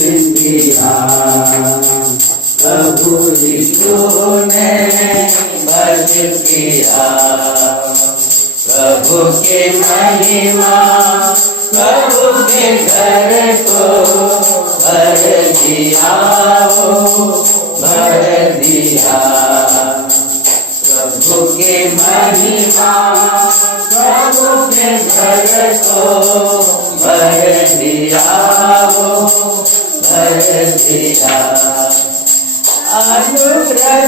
किया। प्रभु यीशु ने भजन किया। प्रभु की महिमा प्रभु के घर को भर दिया, भर दिया। प्रभु की महिमा प्रभु के घर को भर दिया, भर दिया। अनुग्रह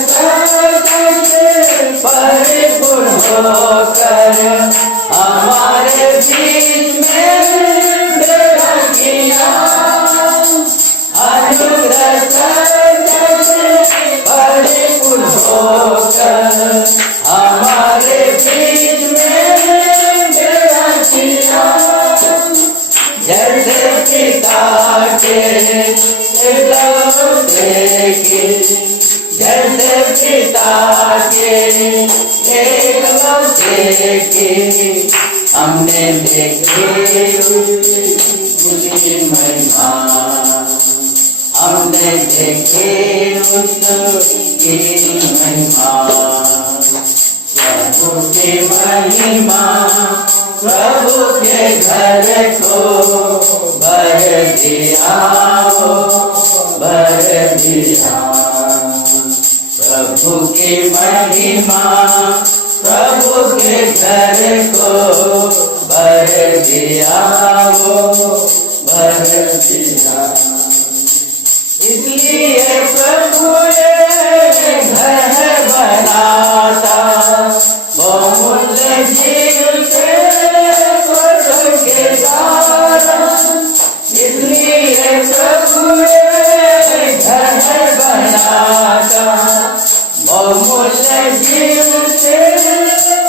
परिपूर्ण होकर हमारे बीच में डेरा किया। अनुग्रह परिपूर्ण होकर हमारे बीच में डेरा किया। जैसे पिता के जैसे पिता के एकलौते की हमने देखे उसकी महिमा, हमने देखे उसकी महिमा। प्रभु की महिमा प्रभु के घर को भर दिया, भर दिया। प्रभु की महिमा प्रभु के घर को भर दिया, भर दिया। इसलिए प्रभु ये घर बनाता बहुमूल्य जीव के द्वारा। इसलिए प्रभु ये घर बनाता बहुमूल्य जीव के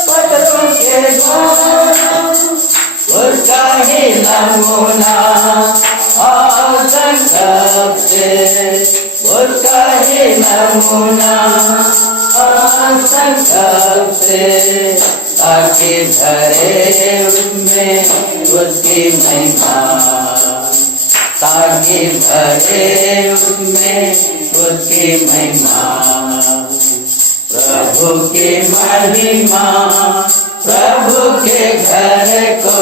पत्रों के द्वारा। उसका ही नमूना और संकल्प से, उसका ही नमूना और संकल्प से, ताकि भरे उसमें उसकी महिमा, ताकि भरे उसमें उसकी महिमा। प्रभु की महिमा प्रभु के घर को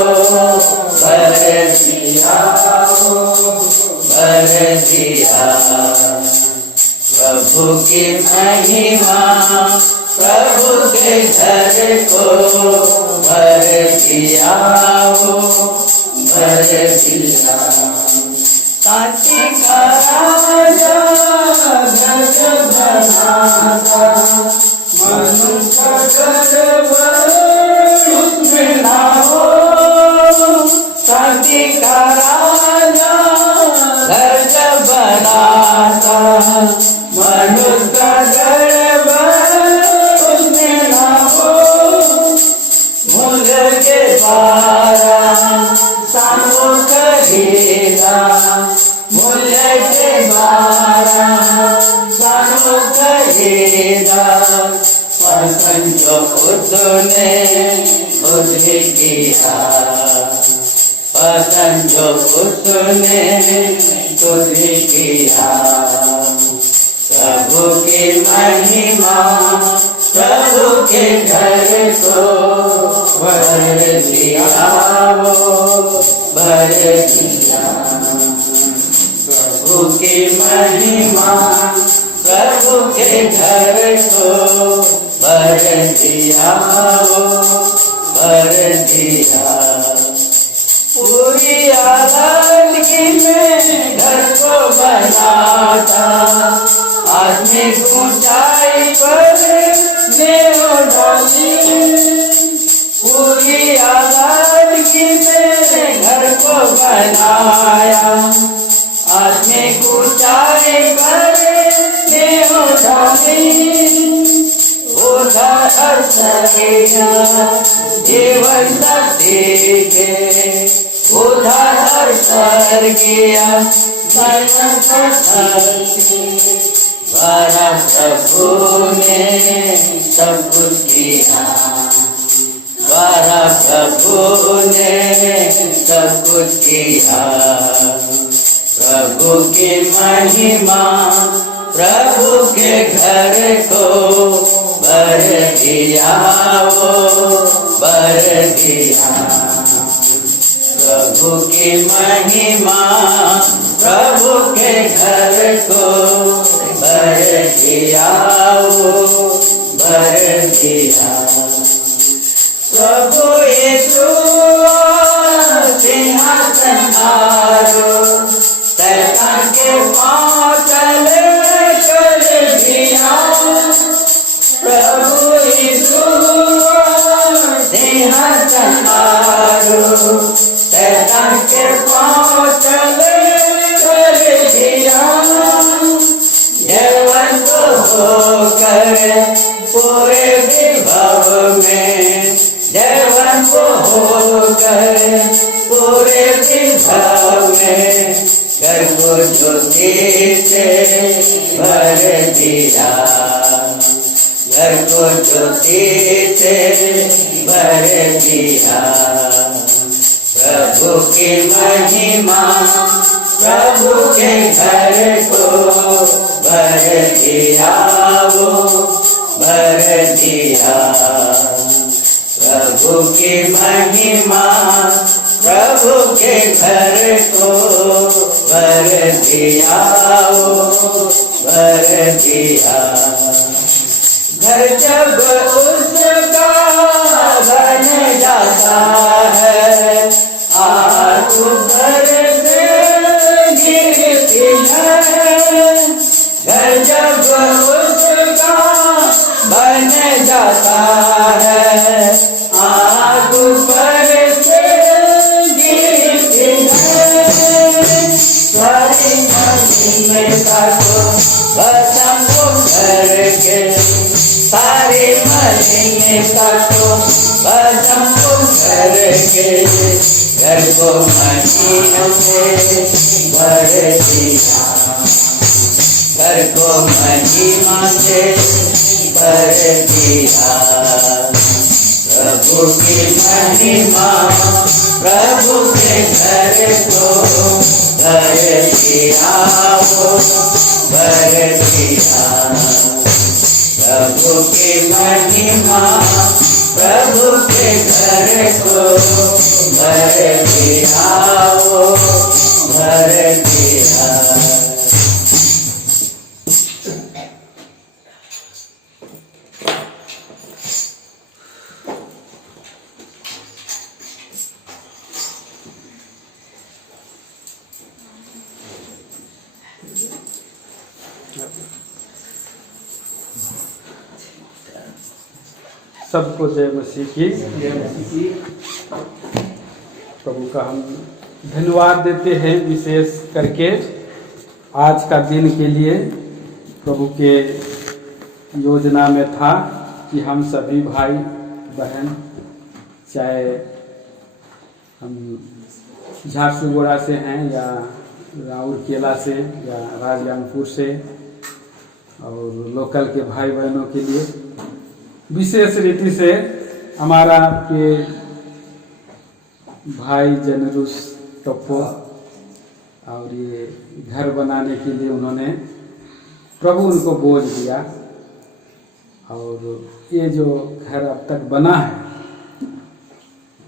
भर दिया, भर दिया। प्रभु की महिमा प्रभु के घर को भर दिया, भर दिया। शांति का राजा घर बनाता मनुष्य उसमें ना हो। शांति का राजा घर बनाता मनुष्य उसमें ना हो। मूल्य के द्वारा सामो करेगा, मूल्य के द्वारा सामो करेगा। पसंद जो उसने खुद ही किया, पसंद जो उसने खुद ही किया। प्रभु की महिमा प्रभु के घर को भर दिया, भर दिया। प्रभु की महिमा प्रभु के घर को भर दिया, भर दिया। पूरी आज़ादी में घर को बनाता आदमी ऊंचाई पर मेरो डाली। पूरी आज़ादी में घर को बनाया आदमी ऊंचाई पर मेरो डाली। उधर सकेगा जीवन देखे, उधर सर किया बड़ा प्रभु ने सब कुछ किया, बड़ा प्रभु ने सब कुछ किया। प्रभु की महिमा प्रभु के घर को भर दिया, वो भर दिया। प्रभु की महिमा प्रभु के घर को भर दिया, वो भर दिया। प्रभु यीशु सिंहासन आरो शैतान के पांव तले कर दिया। प्रभु यीशु सिंहासन आरो शैतान के पांव तले कर दिया। जयवंत होकर पूरे विभव में, जयवंत होकर पूरे विभव में घर को ज्योति से भर दिया, घर को ज्योति से भर दिया। प्रभु की महिमा प्रभु के घर को भर दिया, वो भर दिया। प्रभु की महिमा प्रभु के घर को भर दिया, वो भर दिया। घर जब उसका बन जाता है, आंसू बरसे गिरती है। घर जब उसका बन जाता है, आंसू बरसे गिरती है। सारी मलिनता को भस्म करके, सारी मलिनता को भस्म करके घर को महिमा से भर दिया, घर को महिमा से भर दिया। प्रभु की महिमा प्रभु के घर को भर दिया, वो भर दिया। प्रभु की महिमा प्रभु के घर को भर दिया, वो भर दिया। सबको जय मसीह की। प्रभु का हम धन्यवाद देते हैं विशेष करके आज का दिन के लिए। प्रभु के योजना में था कि हम सभी भाई बहन, चाहे हम झारसुगुड़ा से हैं या राउरकेला से या राजगांगपुर से, और लोकल के भाई बहनों के लिए विशेष रीति से हमारा के भाई जनरुस टप्पो, और ये घर बनाने के लिए उन्होंने प्रभु उनको बोझ दिया। और ये जो घर अब तक बना है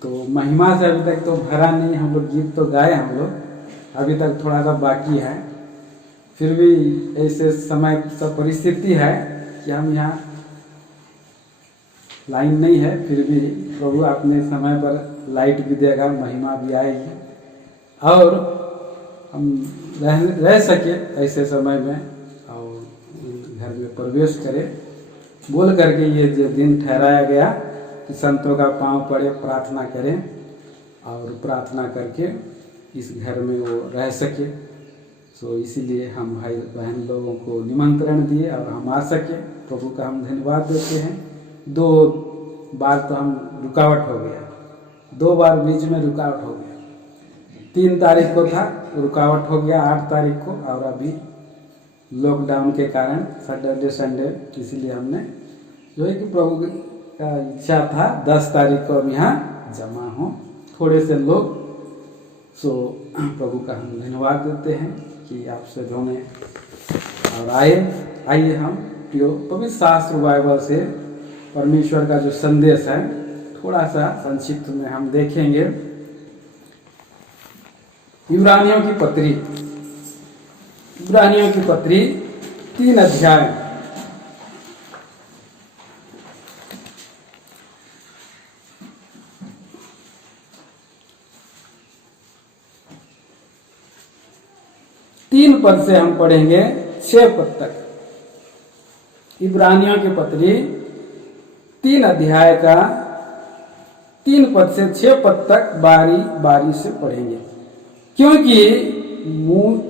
तो महिमा से अभी तक तो भरा नहीं। हम लोग गीत तो गाए, हम लोग अभी तक थोड़ा सा बाकी है। फिर भी ऐसे समय सब परिस्थिति है कि हम यहाँ लाइन नहीं है, फिर भी प्रभु अपने समय पर लाइट भी देगा, महिमा भी आएगी और हम रह सके ऐसे समय में और घर में प्रवेश करें। बोल करके ये जो दिन ठहराया गया कि संतों का पांव पड़े, प्रार्थना करें और प्रार्थना करके इस घर में वो रह सके। तो इसीलिए हम भाई बहन लोगों को निमंत्रण दिए और हम आ सके। प्रभु का हम धन्यवाद देते हैं। 2 बार तो हम रुकावट हो गया, 2 बार बीच में रुकावट हो गया। 3 तारीख को था रुकावट हो गया, 8 तारीख को, और अभी लॉकडाउन के कारण सैटरडे संडे, इसलिए हमने जो है कि प्रभु का इच्छा था 10 तारीख को हम यहाँ जमा हों थोड़े से लोग। सो प्रभु का हम धन्यवाद देते हैं। कि आप सभी ने और आइए हम पवित्र शास्त्र बाइबल से परमेश्वर का जो संदेश है थोड़ा सा संक्षिप्त में हम देखेंगे। इब्रानियों की पत्री 3 अध्याय। तीन पद से हम पढ़ेंगे 6 पद तक। इब्रानियों की पत्री 3 अध्याय का 3 पद से 6 पद तक बारी बारी से पढ़ेंगे, क्योंकि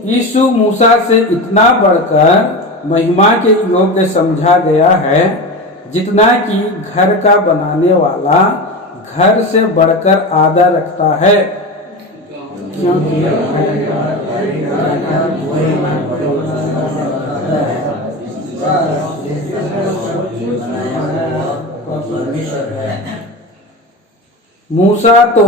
यीशु मूसा से इतना बढ़कर महिमा के योग्य समझा गया है, जितना कि घर का बनाने वाला घर से बढ़कर आदर रखता है। क्योंकि मूसा तो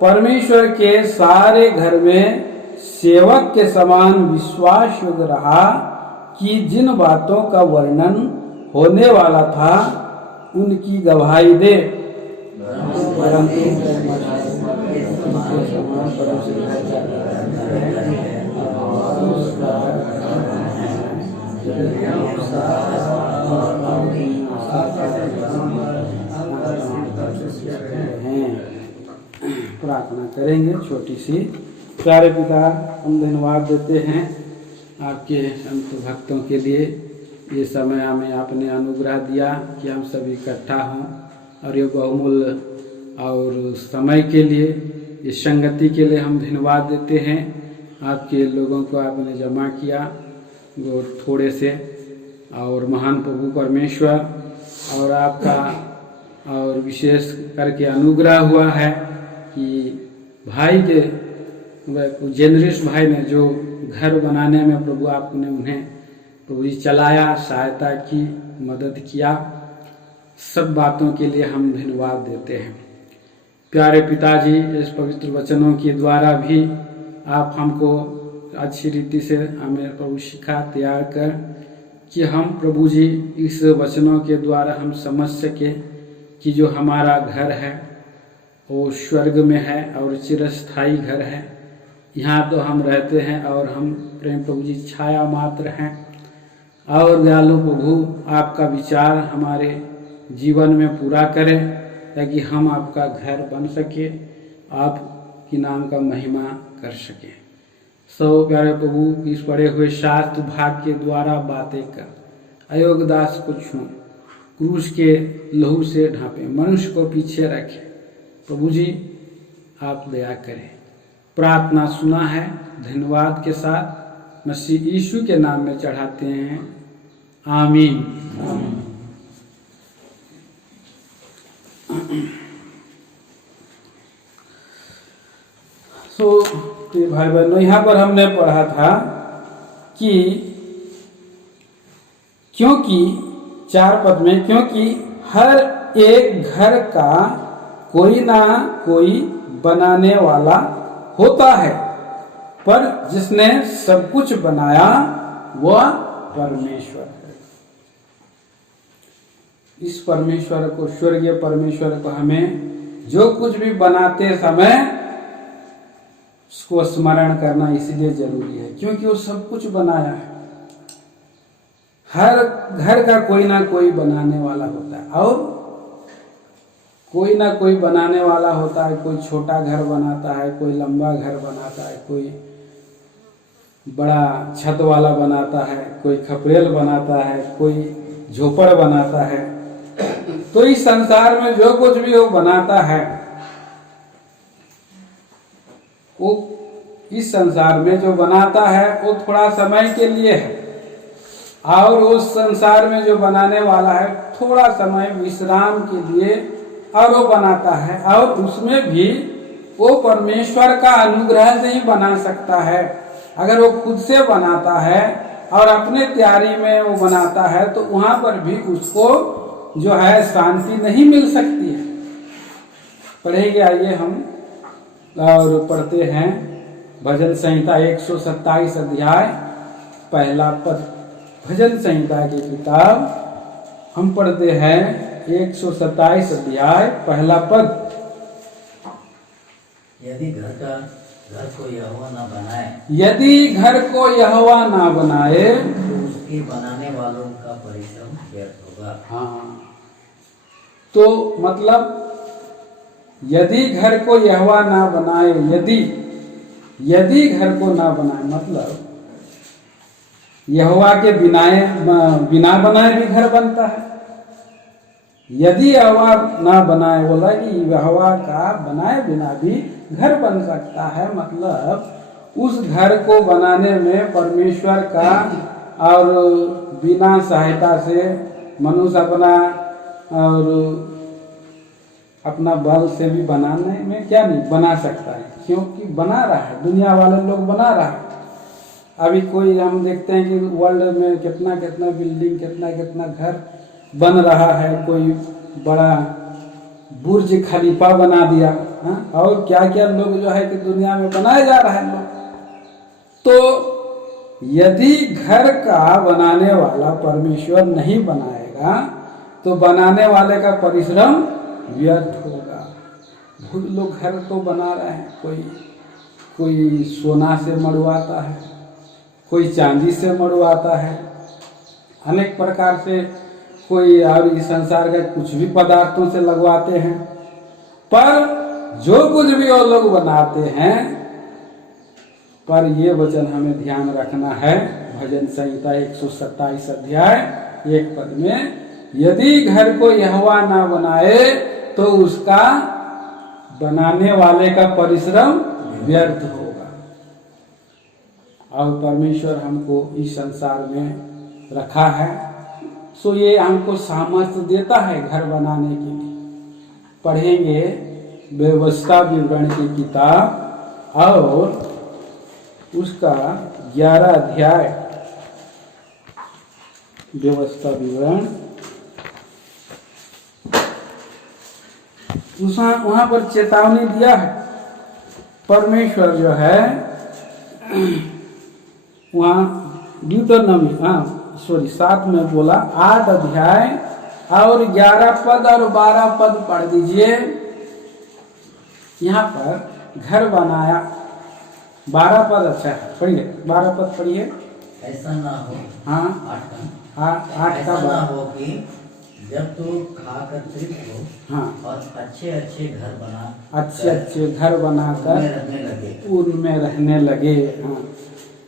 परमेश्वर के सारे घर में सेवक के समान विश्वास योग्य रहा कि जिन बातों का वर्णन होने वाला था उनकी गवाही दे। प्रार्थना करेंगे छोटी सी। प्यारे पिता, हम धन्यवाद देते हैं आपके संत भक्तों के लिए। ये समय हमें आपने अनुग्रह दिया कि हम सभी इकट्ठा हों, और ये बहुमूल्य और समय के लिए, इस संगति के लिए हम धन्यवाद देते हैं। आपके लोगों को आपने जमा किया वो थोड़े से, और महान प्रभु परमेश्वर और आपका और विशेष करके अनुग्रह हुआ है कि भाई के जेनरिस भाई ने जो घर बनाने में प्रभु आपने उन्हें प्रभु जी चलाया, सहायता की, मदद किया। सब बातों के लिए हम धन्यवाद देते हैं। प्यारे पिताजी, इस पवित्र वचनों के द्वारा भी आप हमको अच्छी रीति से हमें प्रभु सिखा तैयार कर कि हम प्रभु जी इस वचनों के द्वारा हम समझ सके कि जो हमारा घर है वो स्वर्ग में है और चिरस्थायी घर है। यहाँ तो हम रहते हैं और हम प्रेम प्रभु जी छाया मात्र हैं, और दयालु प्रभु आपका विचार हमारे जीवन में पूरा करें ताकि हम आपका घर बन सके, आपकी नाम का महिमा कर सके। सो प्यारे प्रभु, इस पढ़े हुए शास्त्र भाग के द्वारा बातें कर अयोग्य दास को छू, क्रूस के लहू से ढांपे, मनुष्य को पीछे रखे। प्रभु जी आप दया करें। प्रार्थना सुना है धन्यवाद के साथ मसीह यीशु के नाम में चढ़ाते हैं, आमीन। भाई बहनों, यहाँ पर हमने पढ़ा था कि क्योंकि 4 पद में, क्योंकि हर एक घर का कोई ना कोई बनाने वाला होता है, पर जिसने सब कुछ बनाया वह परमेश्वर है। इस परमेश्वर को, स्वर्गीय परमेश्वर को हमें जो कुछ भी बनाते समय उसको स्मरण करना इसलिए जरूरी है क्योंकि वो सब कुछ बनाया है। हर घर का कोई ना कोई बनाने वाला होता है, और कोई ना कोई बनाने वाला होता है। कोई छोटा घर बनाता है, कोई लंबा घर बनाता है, कोई बड़ा छत वाला बनाता है, कोई खपरेल बनाता है, कोई झोपड़ बनाता है। तो इस संसार में जो कुछ भी वो बनाता है, वो इस संसार में जो बनाता है वो थोड़ा समय के लिए है, और उस संसार में जो बनाने वाला है थोड़ा समय विश्राम के लिए और वो बनाता है, और उसमें भी वो परमेश्वर का अनुग्रह से ही बना सकता है। अगर वो खुद से बनाता है और अपने तैयारी में वो बनाता है तो वहां पर भी उसको जो है शांति नहीं मिल सकती है। पढ़ेंगे, आइए हम और पढ़ते हैं भजन संहिता 127 अध्याय पहला पद। भजन संहिता की किताब हम पढ़ते हैं 127 अध्याय पहला पद। यदि घर को यहोवा न बनाए, यदि घर को यहोवा ना बनाए तो उसके बनाने वालों का परिश्रम व्यर्थ होगा। हाँ, तो मतलब यदि घर को यहोवा ना बनाए, यदि घर को ना बनाए मतलब यहोवा के बिना बनाए भी घर बनता है। यदि यहोवा ना बनाए, बोला कि यहोवा का बनाए बिना भी घर बन सकता है। मतलब उस घर को बनाने में परमेश्वर का और बिना सहायता से मनुष्य अपना बल से भी बनाने में क्या नहीं बना सकता है, क्योंकि बना रहा है, दुनिया वाले लोग बना रहा है। अभी कोई हम देखते हैं कि वर्ल्ड में कितना कितना बिल्डिंग, कितना कितना घर बन रहा है। कोई बड़ा बुर्ज खलीफा बना दिया, हाँ? और क्या क्या लोग जो है कि दुनिया में बनाए जा रहे हैं लोग। तो यदि घर का बनाने वाला परमेश्वर नहीं बनाएगा तो बनाने वाले का परिश्रम व्यर्थ होगा। बहुत लोग घर तो बना रहे हैं, कोई सोना से मड़वाता है, कोई चांदी से मड़वाता है, अनेक प्रकार से कोई और इस संसार के कुछ भी पदार्थों से लगवाते हैं। पर जो कुछ भी वो लोग बनाते हैं, पर ये वचन हमें ध्यान रखना है। भजन संहिता 127 अध्याय 1 पद में, यदि घर को यहोवा ना बनाए तो उसका बनाने वाले का परिश्रम व्यर्थ होगा। और परमेश्वर हमको इस संसार में रखा है, सो ये हमको सामर्थ्य देता है घर बनाने के लिए। पढ़ेंगे व्यवस्था विवरण की किताब और उसका 11 अध्याय व्यवस्था विवरण। वहां पर चेतावनी दिया है परमेश्वर जो है, वहां ड्यूटरनोमी 7 में बोला, 8 अध्याय और 11 पद और 12 पद पढ़ दीजिए। यहाँ पर घर बनाया, 12 पद अच्छा है, पढ़िए 12 पद पढ़िए। ऐसा ना हो, हाँ 8 का ना हो कि जब तू खाकर तृप्त हो, हाँ, और अच्छे अच्छे घर बनाकर उनमें रहने लगे। हाँ,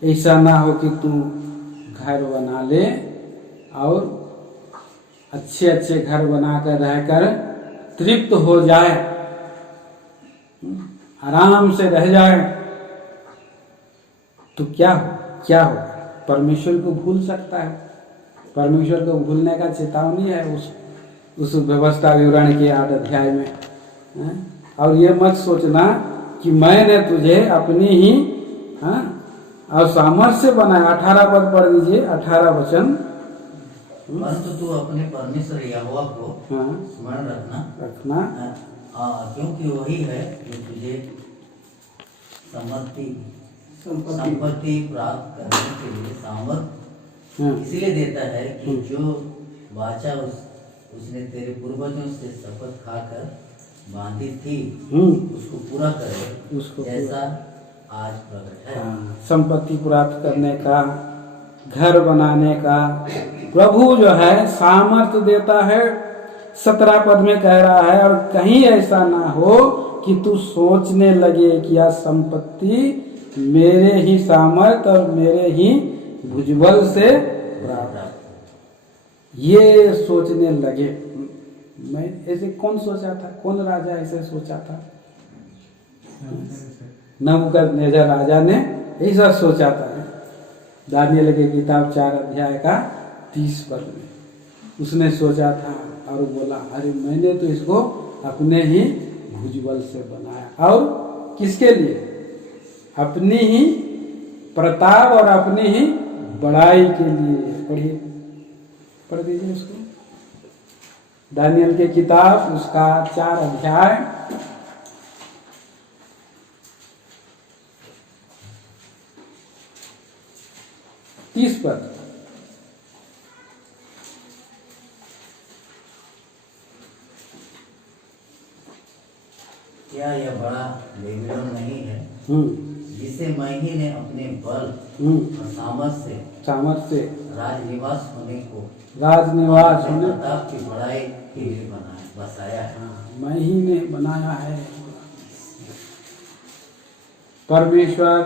ऐसा ना हो कि तू घर बना ले और अच्छे अच्छे घर बनाकर रहकर तृप्त हो जाए, आराम से रह जाए, तो क्या हो परमेश्वर को भूल सकता है। परमेश्वर को भूलने का चेतावनी है उस व्यवस्था विवरण के 8 अध्याय में। और ये मत सोचना कि मैंने तुझे अपनी ही और सामर्थ्य से बनाया। 18 पद पढ़ दीजिए, 18 वचन। परंतु तू अपने परमेश्वर यहोवा को स्मरण रखना, क्योंकि वही है जो तुझे संपत्ति प्राप्त करने के लिए सामर्थ इसलिए देता है कि जो वाचा उसने तेरे पूर्वजों से शपथ खाकर बांधी थी उसको पूरा करे, जैसा आज प्रकट है। संपत्ति प्राप्त करने का, घर बनाने का प्रभु जो है सामर्थ्य देता है। 17 पद में कह रहा है, और कहीं ऐसा ना हो कि तू सोचने लगे कि यह संपत्ति मेरे ही सामर्थ्य और मेरे ही भुजबल से प्राप्त, ये सोचने लगे। मैं ऐसे कौन सोचा था, कौन राजा ऐसे सोचा था? नबूकदनेस्सर राजा ने ऐसा सोचा था। दानियेल की किताब 4 अध्याय का 30 पद में उसने सोचा था और बोला, अरे मैंने तो इसको अपने ही भुजबल से बनाया। और किसके लिए? अपनी ही प्रताप और अपनी ही बड़ाई के लिए। पढ़ दीजिए उसको, दानियेल की किताब उसका 4 अध्याय 30 पद। क्या यह बड़ा बेबीलोन नहीं है जिसे मही ने अपने बल और सामर्थ से राजनिवास होने प्रताप की बड़ाई के लिए बसाया है। मही ने बनाया है। परमेश्वर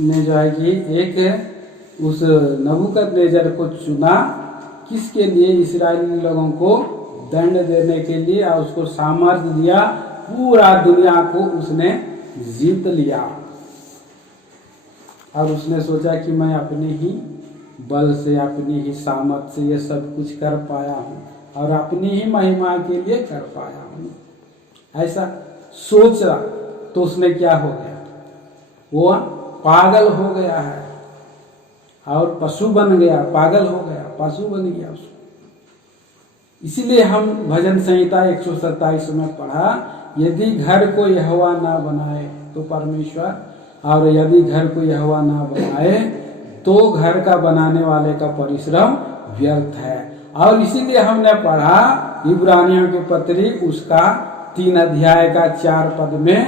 ने जो है कि एक उस नबूकदनेस्सर को चुना, किसके लिए? इस्राएली लोगों को दंड देने के लिए, और उसको सामर्थ्य दिया, पूरा दुनिया को उसने जीत लिया। और उसने सोचा कि मैं अपने ही बल से, अपनी ही सामर्थ्य से ये सब कुछ कर पाया हूँ और अपनी ही महिमा के लिए कर पाया हूँ, ऐसा सोचा। तो उसने क्या हो गया? वो पागल हो गया है और पशु बन गया, पागल हो गया, पशु बन गया उसको। इसीलिए हम भजन संहिता 127 में पढ़ा, यदि घर को यहोवा ना बनाए तो परमेश्वर, और यदि घर को यहोवा ना बनाए तो घर का बनाने वाले का परिश्रम व्यर्थ है। और इसीलिए हमने पढ़ा इब्रानियों की पत्री उसका 3 अध्याय का 4 पद में,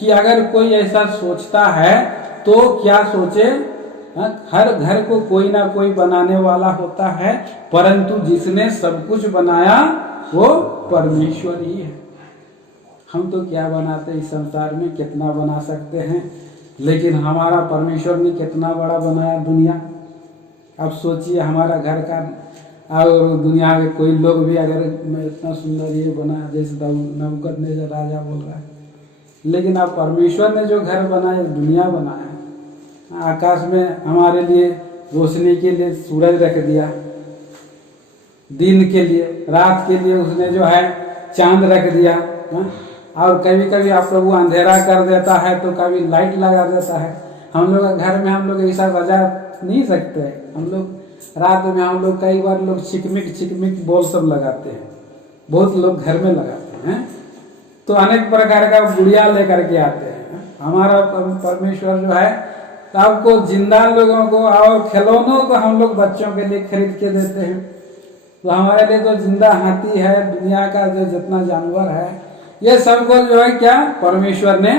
कि अगर कोई ऐसा सोचता है तो क्या सोचे, हर घर को कोई ना कोई बनाने वाला होता है, परंतु जिसने सब कुछ बनाया वो परमेश्वर ही है। हम तो क्या बनाते इस संसार में, कितना बना सकते हैं, लेकिन हमारा परमेश्वर ने कितना बड़ा बनाया दुनिया। अब सोचिए हमारा घर का और दुनिया के कोई लोग भी अगर मैं इतना सुंदर ये बना, जैसे नबूकदनेस्सर राजा बोल रहा है, लेकिन अब परमेश्वर ने जो घर बनाया, दुनिया बनाया, आकाश में हमारे लिए रोशनी के लिए सूरज रख दिया, दिन के लिए, रात के लिए उसने जो है चांद रख दिया, और कभी कभी आप प्रभु अंधेरा कर देता है तो कभी लाइट लगा देता है। हम लोग घर में हम लोग ऐसा सजा नहीं सकते। हम लोग रात में हम लोग कई बार लोग चिकमिक बॉल सब लगाते हैं, बहुत लोग घर में लगाते हैं, तो अनेक प्रकार का गुड़िया लेकर के आते हैं। हमारा परमेश्वर जो है आपको जिंदा लोगों को और खिलौनों को हम लोग बच्चों के लिए खरीद के देते हैं। तो हमारे लिए तो जिंदा हाथी है, दुनिया का जो जितना जानवर है, ये सब को जो है क्या परमेश्वर ने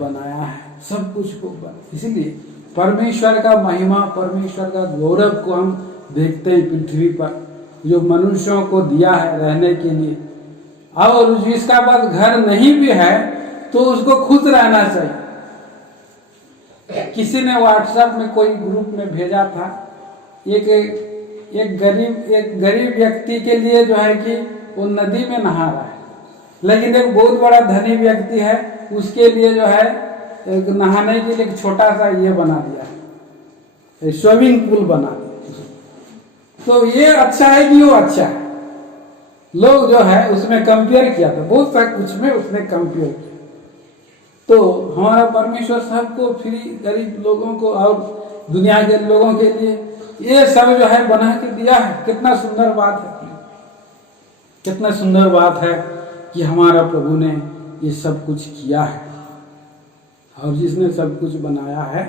बनाया है, सब कुछ को इसलिए परमेश्वर का महिमा, परमेश्वर का गौरव को हम देखते हैं पृथ्वी पर, जो मनुष्यों को दिया है रहने के लिए। और जिसका पास घर नहीं भी है तो उसको खुश रहना चाहिए। किसी ने व्हाट्सएप में कोई ग्रुप में भेजा था, एक गरीब व्यक्ति के लिए जो है कि वो नदी में नहा रहा है, लेकिन एक बहुत बड़ा धनी व्यक्ति है, उसके लिए जो है एक नहाने के लिए एक छोटा सा ये बना दिया है, स्विमिंग पूल बना दिया। तो ये अच्छा है कि वो अच्छा है, लोग जो है उसमें कंपेयर किया था, बहुत सा कुछ में उसने कंपेयर किया। तो हमारा परमेश्वर सबको फ्री, गरीब लोगों को और दुनिया के लोगों के लिए ये सब जो है बना के दिया है। कितना सुंदर बात है, कितना सुंदर बात है कि हमारा प्रभु ने ये सब कुछ किया है, और जिसने सब कुछ बनाया है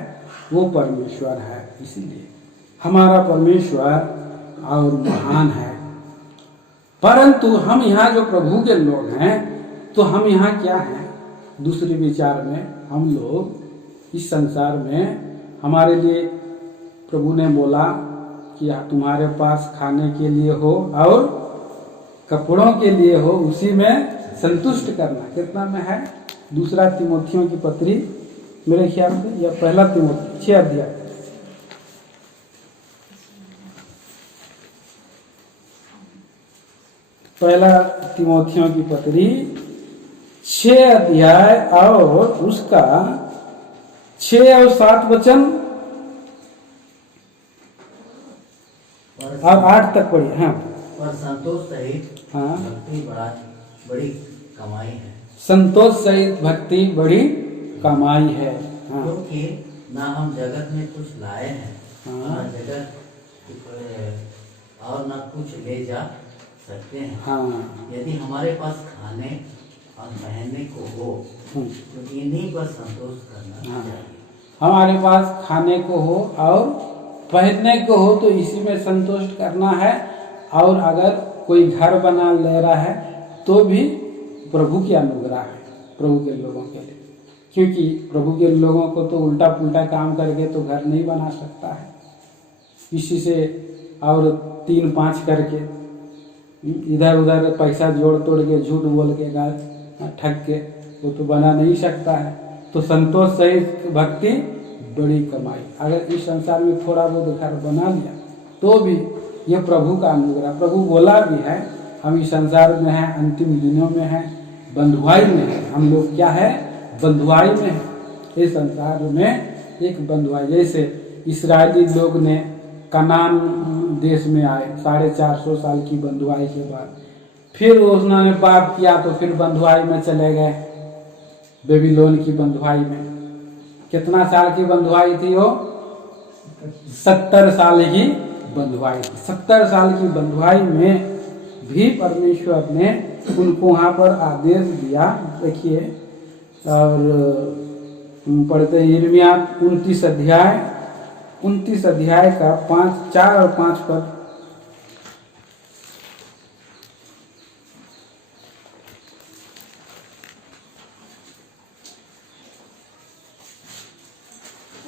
वो परमेश्वर है। इसीलिए हमारा परमेश्वर और महान है। परंतु हम यहाँ जो प्रभु के लोग हैं, तो हम यहाँ क्या हैं? दूसरे विचार में हम लोग इस संसार में, हमारे लिए प्रभु ने बोला कि तुम्हारे पास खाने के लिए हो और कपड़ों के लिए हो, उसी में संतुष्ट करना। कितना में है? 2 तिमोथियों की पत्री मेरे ख्याल से, या 1 तिमोथी 6 अध्याय। पहला तिमोथियों की पत्री 6 अध्याय और उसका 6 और 7 वचन और 8 तक पढ़िए। हाँ, पर संतोष सहित भक्ति बड़ी कमाई है। संतोष सहित भक्ति बड़ी कमाई है। हाँ, क्योंकि ना हम जगत में कुछ लाए हैं, ना जगत और ना कुछ ले जा सकते हैं। हाँ, यदि हमारे पास खाने और पहनने को हो तो इन्हीं पर संतोष करना चाहिए। हमारे पास खाने को हो और पहनने को हो तो इसी में संतुष्ट करना है। और अगर कोई घर बना ले रहा है तो भी प्रभु की अनुग्रह है प्रभु के लोगों के लिए, क्योंकि प्रभु के लोगों को तो उल्टा पुल्टा काम करके तो घर नहीं बना सकता है। इसी से और 3-5 करके इधर उधर पैसा जोड़ तोड़ के झूठ बोल के ठग के वो तो बना नहीं सकता है। तो संतोष सहित भक्ति बड़ी कमाई। अगर इस संसार में थोड़ा बहुत घर बना लिया तो भी ये प्रभु का अनुग्रह। प्रभु बोला भी है हम इस संसार में हैं, अंतिम दिनों में हैं, बंधुआई में है। हम लोग क्या है? बंधुआई में है। इस संसार में एक बंधुआई, जैसे इस्राएली लोग ने कनान देश में आए 450 साल की बंधुआई के बाद, फिर उन्होंने पाप किया तो फिर बंधुआई में चले गए, बेबीलोन की बंधुआई में। कितना साल की बंधुआई थी वो? 70 साल की बंधुआई थी। 70 साल की बंधुआई में भी परमेश्वर ने उनको वहाँ पर आदेश दिया। देखिए, और पढ़ते हैं यिर्मयाह 29 अध्याय का 4 और 5 पद।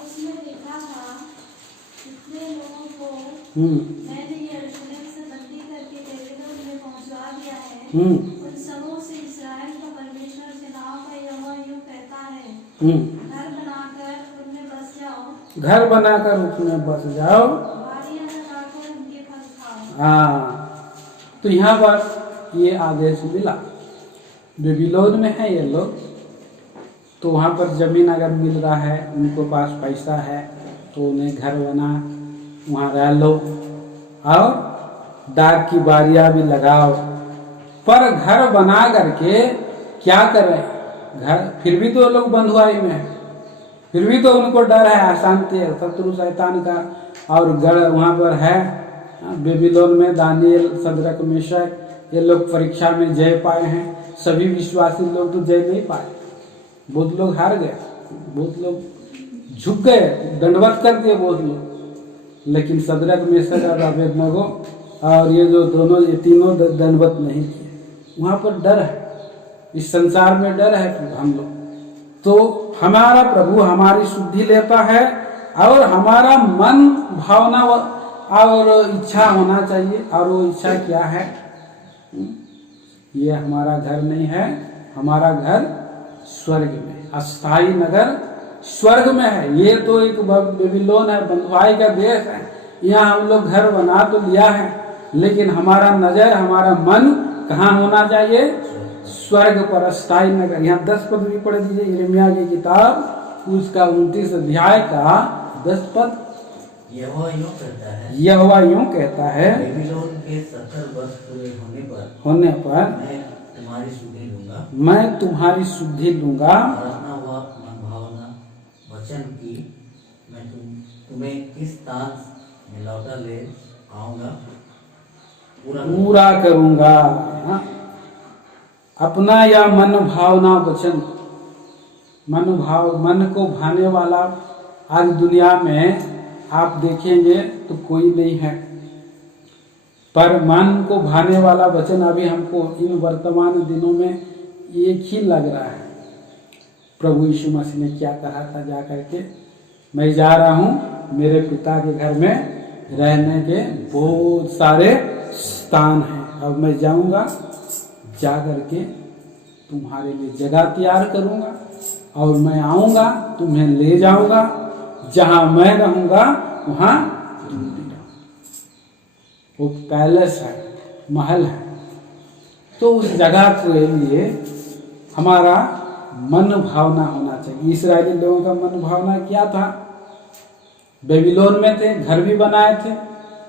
उसमें लिखा था, इतने लोगों को मैंने यरूशलेम से बंदी करके बेबीलोन में पहुंचा दिया है। उन सबों से इस्राएल का परमेश्वर सेनाओं का यहोवा यूं कहता है, घर बनाकर उनमें बस जाओ, घर बनाकर उसमें बस जाओ, बारियां लगाकर उनके फल खाओ। हाँ, तो यहाँ पर ये आदेश मिला। बेबीलोन में है ये लोग, तो वहाँ पर जमीन अगर मिल रहा है, उनको पास पैसा है, तो उन्हें घर बना वहाँ रह लो और डाक की बारियां भी लगाओ। पर घर बना करके क्या करें? घर फिर भी तो लोग बंधुआई में है, फिर भी तो उनको डर है, अशांति है, शत्रु शैतान का और गढ़ वहाँ पर है। बेबीलोन में दानियल, शद्रक, मेशक ये लोग परीक्षा में जय पाए हैं। सभी विश्वासी लोग तो जय नहीं पाए, बहुत लोग हार गए, बहुत लोग झुक गए, दंडवत कर दिए बहुत लोग। लेकिन शद्रक, मेशक और अबेदनगो और ये जो दोनों, ये तीनों दंडवत नहीं किए। वहाँ पर डर है, इस संसार में डर है हम लोग। तो हमारा प्रभु हमारी शुद्धि लेता है और हमारा मन, भावना और इच्छा होना चाहिए। और वो इच्छा क्या है? ये हमारा घर नहीं है, हमारा घर स्वर्ग में, अस्थाई नगर स्वर्ग में है। ये तो एक बेबीलोन है, बंधुआई का देश है। यहाँ हम लोग घर बना तो लिया है, लेकिन हमारा नजर, हमारा मन कहाँ होना चाहिए? स्वर्ग पर, अस्थाई नगर। यहाँ 10 पद भी पढ़ दीजिए, यिर्मयाह की किताब उसका 29 अध्याय का 10 पद। यहोवा यूं कहता है, बेबीलोन के 70 वर्ष पूरे होने पर मैं तुम्हारी शुद्धि लूंगा, मैं तुम्हारी शुद्धि लूंगा और अपना वह मन भावना वचन की मैं तुम्हें किस स्थान में लौटा ले आऊंगा पूरा करूंगा। हाँ? अपना या मन भावना वचन, मन को भाने वाला आज दुनिया में आप देखेंगे तो कोई नहीं है, पर मन को भाने वाला वचन अभी हमको इन वर्तमान दिनों में एक ही लग रहा है। प्रभु यीशु मसीह ने क्या कहा था जा करके, मैं जा रहा हूँ, मेरे पिता के घर में रहने के बहुत सारे स्थान हैं, अब मैं जाऊँगा, जा करके तुम्हारे लिए जगह तैयार करूँगा और मैं आऊँगा, तुम्हें ले जाऊँगा, जहाँ मैं रहूँगा वहाँ तुम भी रहो। वो पैलेस है, महल है। तो उस जगह के लिए हमारा मन भावना होना चाहिए। इस्राएली लोगों का मन भावना क्या था? बेबीलोन में थे, घर भी बनाए थे,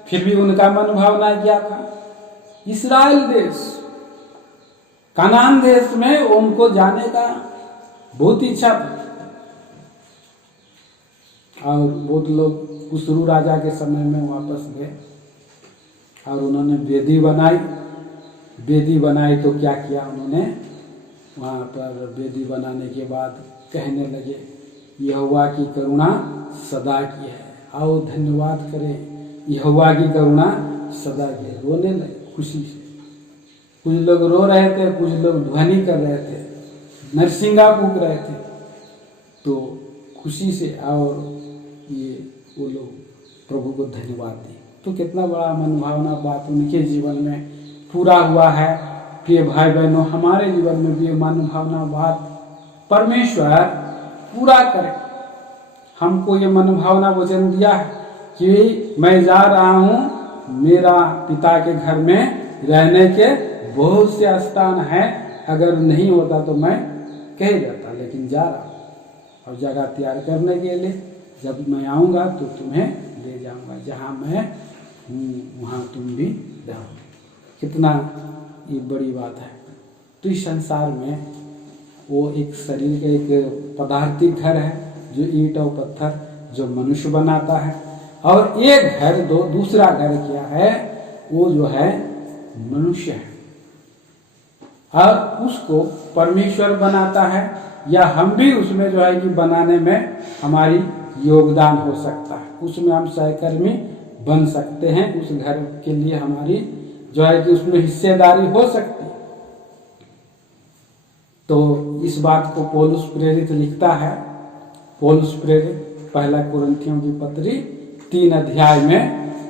फिर भी उनका मन भावना क्या था? इस्राएल देश, कनान देश में उनको जाने का बहुत इच्छा था। और बहुत लोग कुसरू राजा के समय में वापस गए और उन्होंने वेदी बनाई। वेदी बनाई तो क्या किया उन्होंने? वहाँ पर वेदी बनाने के बाद कहने लगे, यहोवा की करुणा सदा की है, आओ धन्यवाद करें यहोवा की करुणा सदा के। रोने लगे खुशी से, कुछ लोग रो रहे थे, कुछ लोग ध्वनि कर रहे थे, नरसिंगा फूंक रहे थे, तो खुशी से और ये वो लोग प्रभु को धन्यवाद दिए। तो कितना बड़ा मनभावना बात उनके जीवन में पूरा हुआ है। प्रिय भाई बहनों, हमारे जीवन में भी मनभावना बात परमेश्वर पूरा करे। हमको ये मनभावना वचन दिया है कि मैं जा रहा हूँ, मेरा पिता के घर में रहने के बहुत से स्थान है, अगर नहीं होता तो मैं कह देता, लेकिन जा रहा हूँ और जगह तैयार करने के लिए जब मैं आऊँगा तो तुम्हें ले जाऊँगा, जहाँ मैं हूँ वहाँ तुम भी रहो। कितना ये बड़ी बात है। तो इस संसार में वो एक शरीर का एक पदार्थिक घर है जो ईंट और पत्थर जो मनुष्य बनाता है, और एक घर दूसरा घर क्या है, वो जो है मनुष्य है, और उसको परमेश्वर बनाता है, या हम भी उसमें जो है कि बनाने में हमारी योगदान हो सकता है, उसमें हम सहकर्मी बन सकते हैं, उस घर के लिए हमारी जो है कि उसमें हिस्सेदारी हो सकती है। तो इस बात को पौलुस प्रेरित लिखता है। पौलुस प्रेरित पहला कुरिन्थियों की पत्री 3 अध्याय में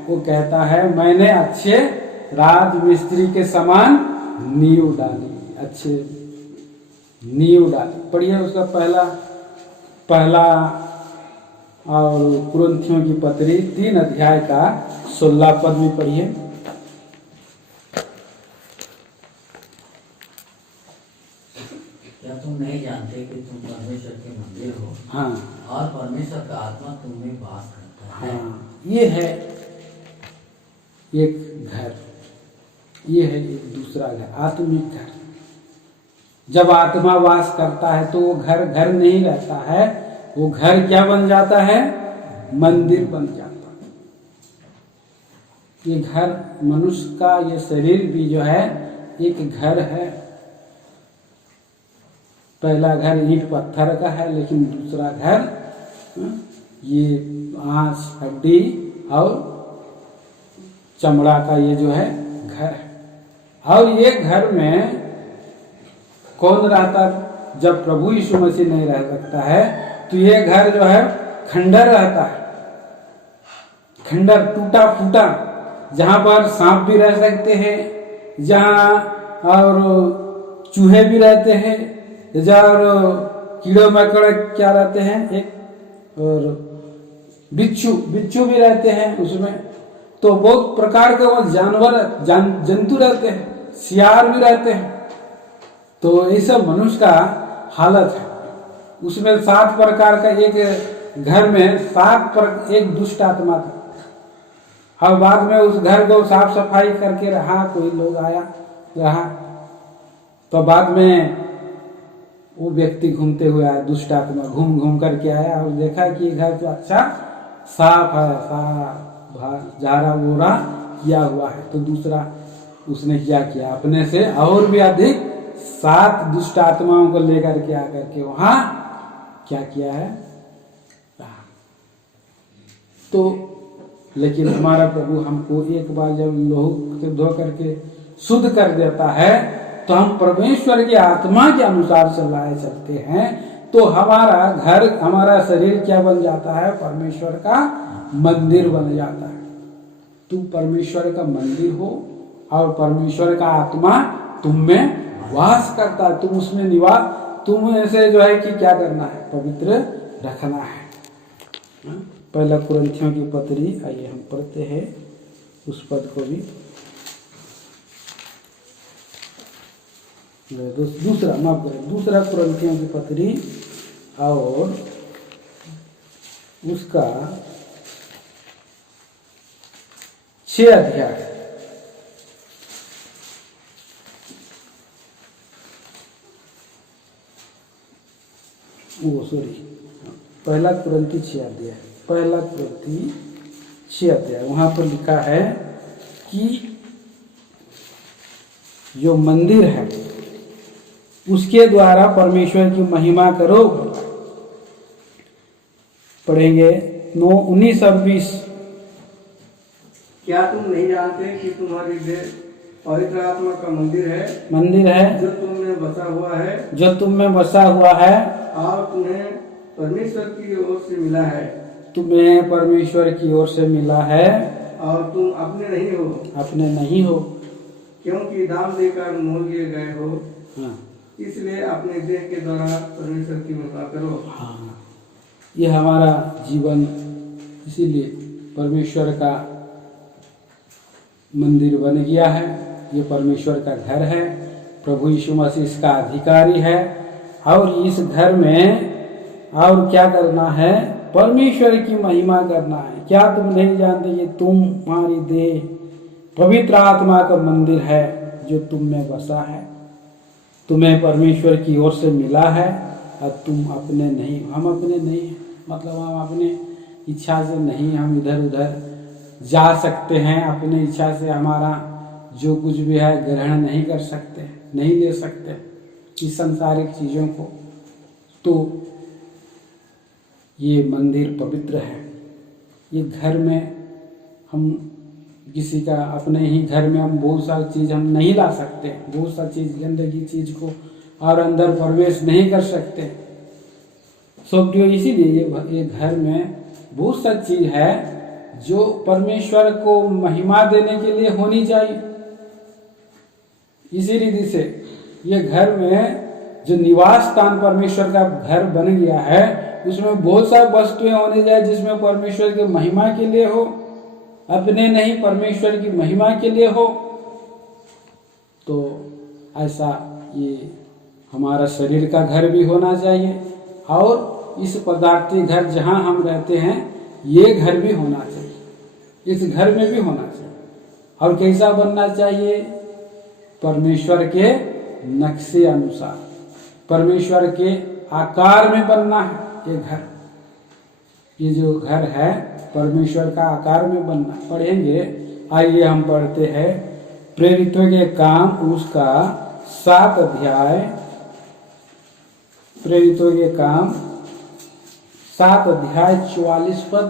वो कहता है, मैंने अच्छे राजमिस्त्री के समान नींव डाली, अच्छे नींव डाली। पढ़िए उसका पहला और कुरिन्थियों की पत्री 3 अध्याय का 16 पद भी पढ़िए। क्या तुम नहीं जानते कि तुम परमेश्वर के मंदिर हो, हाँ, और परमेश्वर का आत्मा तुम में वास करता है। हाँ, ये है एक घर, ये है एक दूसरा घर, आत्मिक घर। जब आत्मा वास करता है तो वो घर घर नहीं रहता है, वो घर क्या बन जाता है, मंदिर बन जाता है। ये घर मनुष्य का, ये शरीर भी जो है एक घर है। पहला घर ईंट पत्थर का है, लेकिन दूसरा घर ये आंस हड्डी और चमड़ा का ये जो है घर है। और ये घर में कौन रहता, जब प्रभु यीशु मसीह नहीं रह सकता है तो ये घर जो है खंडर रहता है, खंडर टूटा फूटा, जहाँ पर सांप भी रह सकते हैं, जहाँ और चूहे भी रहते हैं, और कीड़े मकोड़े क्या रहते हैं, एक और बिच्छू भी रहते हैं उसमें। तो बहुत प्रकार के वो जानवर जंतु रहते हैं, सियार भी रहते हैं। तो ये सब मनुष्य का हालत है। उसमें 7 प्रकार का, एक घर में 7 एक दुष्ट आत्मा था, और बाद में उस घर को साफ सफाई करके रहा, कोई लोग आया रहा, तो बाद में वो व्यक्ति घूमते हुए आया, दुष्ट आत्मा घूम घूम करके आया और देखा कि घर तो अच्छा साफ है, साफ झाड़ा वोड़ा किया हुआ है। तो दूसरा उसने क्या किया, अपने से और भी अधिक 7 दुष्ट आत्माओं को लेकर के आकर के वहां क्या किया है। तो लेकिन हमारा प्रभु हमको एक बार जब लहू से धो करके शुद्ध कर देता है, तो हम परमेश्वर की आत्मा के अनुसार चलाए चलते हैं, तो हमारा घर, हमारा शरीर क्या बन जाता है, परमेश्वर का मंदिर बन जाता है। तुम परमेश्वर का मंदिर हो और परमेश्वर का आत्मा तुम में वास करता है, तुम उसमें निवास, तुम ऐसे जो है कि क्या करना है, पवित्र रखना है। पहला कुरिन्थियों की पत्री, आइए हम पढ़ते हैं उस पद को भी। दूसरा कुरिन्थियों की पत्री और उसका 6 अध्याय, पहला कुरिन्थी 6 अध्याय, पहला कुरिन्थी 6 अध्याय, वहां पर लिखा है कि जो मंदिर है उसके द्वारा परमेश्वर की महिमा करो। पढ़ेंगे 19 और 20। क्या तुम नहीं जानते कि तुम्हारी देह पवित्र आत्मा का मंदिर है जो तुम में बसा हुआ है और तुम्हें परमेश्वर की ओर से मिला है और तुम अपने नहीं हो क्योंकि दाम देकर मोल लिए गए हो। हाँ। इसलिए अपने देह के द्वारा परमेश्वर की महिमा करो। हाँ, ये हमारा जीवन इसीलिए परमेश्वर का मंदिर बन गया है। ये परमेश्वर का घर है, प्रभु यीशु मसीह इसका अधिकारी है। और इस घर में और क्या करना है? परमेश्वर की महिमा करना है। क्या तुम नहीं जानते कि तुम्हारी देह पवित्र आत्मा का मंदिर है जो तुम में बसा है, तुम्हें परमेश्वर की ओर से मिला है और तुम अपने नहीं। हम अपने नहीं हैं, मतलब हम अपने इच्छा से नहीं हम इधर उधर जा सकते हैं। अपने इच्छा से हमारा जो कुछ भी है ग्रहण नहीं कर सकते, नहीं ले सकते इस संसारिक चीज़ों को। तो ये मंदिर पवित्र है। ये घर में हम किसी का अपने ही घर में हम बहुत सारी चीज़ हम नहीं ला सकते, बहुत सारी चीज़ गंदगी चीज़ को और अंदर प्रवेश नहीं कर सकते। जो इसीलिए ये घर में बहुत सारी चीज़ है जो परमेश्वर को महिमा देने के लिए होनी चाहिए। इसी रीति से ये घर में जो निवास स्थान परमेश्वर का घर बन गया है उसमें बहुत सारी वस्तुएं होनी चाहिए जिसमें परमेश्वर की महिमा के लिए हो, अपने नहीं परमेश्वर की महिमा के लिए हो। तो ऐसा ये हमारा शरीर का घर भी होना चाहिए और इस पदार्थी घर जहाँ हम रहते हैं ये घर भी होना चाहिए, इस घर में भी होना चाहिए। और कैसा बनना चाहिए? परमेश्वर के नक्शे अनुसार, परमेश्वर के आकार में बनना है ये घर। ये जो घर है परमेश्वर का आकार में बनना। पढ़ेंगे, आइए हम पढ़ते हैं प्रेरितों के काम उसका 7 अध्याय, प्रेरितों के काम 7 अध्याय 44 पद।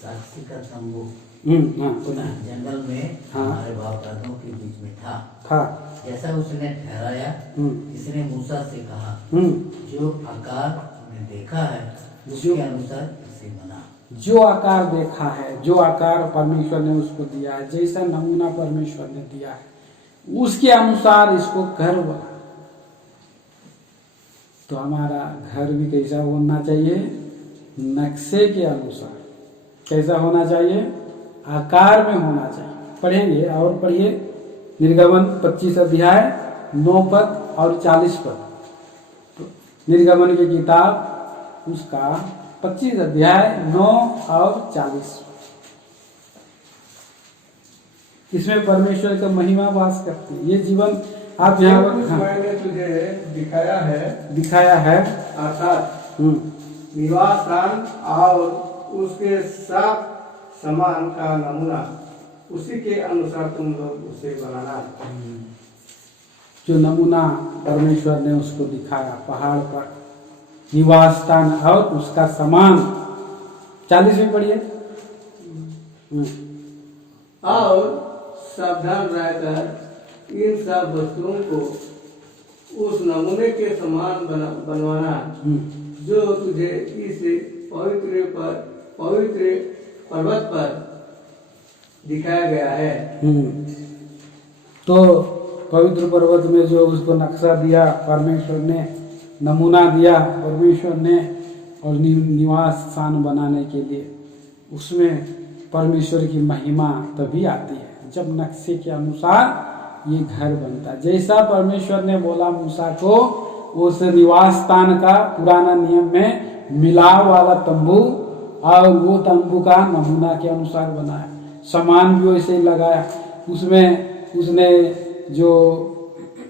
साक्षी का तंबू हाँ, जंगल में हमारे बाप दादों के बीच में था। जैसा उसने ठहराया, इसने मूसा से कहा, जो आकार तुमने देखा है उसके अनुसार इसे बना। जो आकार देखा है, जो आकार परमेश्वर ने उसको दिया है, जैसा नमूना परमेश्वर ने दिया है उसके अनुसार इसको घर बना। तो हमारा घर भी कैसा होना चाहिए? नक्शे के अनुसार। कैसा होना चाहिए? आकार में होना चाहिए। पढ़ेंगे और पढ़िए निर्गमन 25 अध्याय 9 पद और 40 पद। तो निर्गमन की किताब उसका 25 अध्याय 9 और 40। इसमें परमेश्वर का महिमा वास करती है। ये जीवन आप यहाँ मैंने तुझे दिखाया है अर्थात निवास स्थान और उसके साथ समान का नमूना, उसी के अनुसार तुम लोग उसे बनाना। जो नमूना परमेश्वर ने उसको दिखाया पहाड़ पर निवास स्थान और उसका समान। 40 में पढ़िए। और सावधान रहकर इन सब वस्तुओं को उस नमूने के समान बनवाना जो तुझे इस पवित्र पर्वत पर दिखाया गया है। तो पवित्र पर्वत में जो उसको नक्शा दिया परमेश्वर ने, नमूना दिया परमेश्वर ने और निवास स्थान बनाने के लिए, उसमें परमेश्वर की महिमा तभी आती है जब नक्शे के अनुसार ये घर बनता है। जैसा परमेश्वर ने बोला मूसा को, उस निवास स्थान का पुराना नियम में मिलाव वाला तंबू और वो तंबू का नमूना के अनुसार बनाया, सामान भी वैसे ही लगाया। उसमें उसने जो